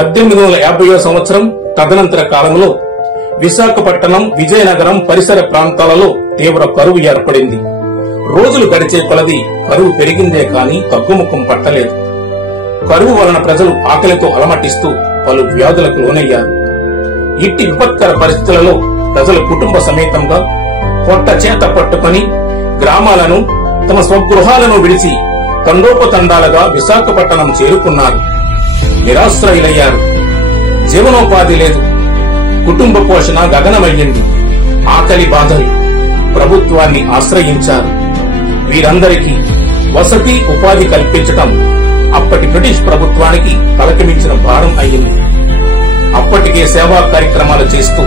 1850వ సంవత్సరం తదనంతర కాలంలో విశాఖపట్నం, విజయనగరం పరిసర ప్రాంతాలలో తీవ్ర కరువు ఏర్పడింది. రోజులు గడిచే కొలది కరువు పెరిగిందే కాని తగ్గుముఖం పట్టలేదు. కరువు వలన ప్రజలు ఆకలితో అలమటిస్తూ పలు వ్యాధులకు లోనయ్యారు. ఇట్టి విపత్కర పరిస్థితులలో ప్రజలు కుటుంబ సమేతంగా పొట్ట చేత పట్టుకుని గ్రామాలను, తమ స్వగృహాలను విడిచి తండోపతండాలుగా విశాఖపట్నం చేరుకున్నారు. నిరాశ్రయులయ్యారు. జీవనోపాధి లేదు. కుటుంబ పోషణ గగనమయ్యింది. ఆకలి బాధలు ప్రభుత్వాన్ని ఆశ్రయించారు. వీరందరికీ వసతి, ఉపాధి కల్పించటం అప్పటి బ్రిటిష్ ప్రభుత్వానికి తలకిమించిన భారం అయ్యింది. అప్పటికే సేవా కార్యక్రమాలు చేస్తూ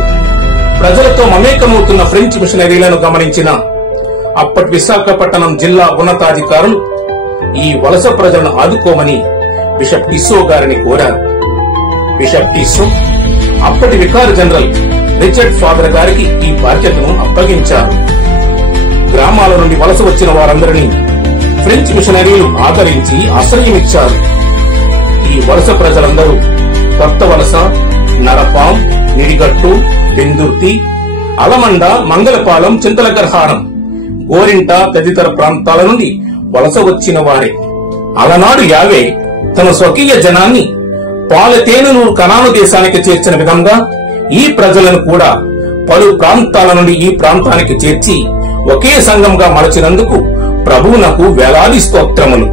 ప్రజలతో మమేకమవుతున్న ఫ్రెంచ్ మిషనరీలను గమనించిన అప్పటి విశాఖపట్నం జిల్లా ఉన్నతాధికారులు ఈ వలస ప్రజలను ఆదుకోమని బిషప్ టిస్సో గారిని కోరారు. బిషప్ టిస్సో అప్పటి వికార్ జనరల్ రిచర్డ్ ఫాదర్ గారికి ఈ బాధ్యతను అప్పగించారు. గ్రామాల నుండి వలస వచ్చిన వారందరినీ ఫ్రెంచ్ మిషనరీలు ఆదరించి ఆశ్రయమిచ్చారు. ఈ వలస ప్రజలందరూ కొత్త వలస, నరపాం, నిడిగట్టు, బెందుర్తి, అలమండ, మంగళపాలెం, చింతలగర్హారం, గోరింట తదితర ప్రాంతాల నుండి వలస వచ్చిన వారే. అలనాడు యావే తన స్వకీయ జనాన్ని పాలతేనెను కనాను దేశానికి చేర్చిన విధంగా ఈ ప్రజలను కూడా పలు ప్రాంతాల నుండి ఈ ప్రాంతానికి చేర్చి ఒకే సంఘంగా మలచినందుకు ప్రభువునకు వేలాది స్తోత్రములు.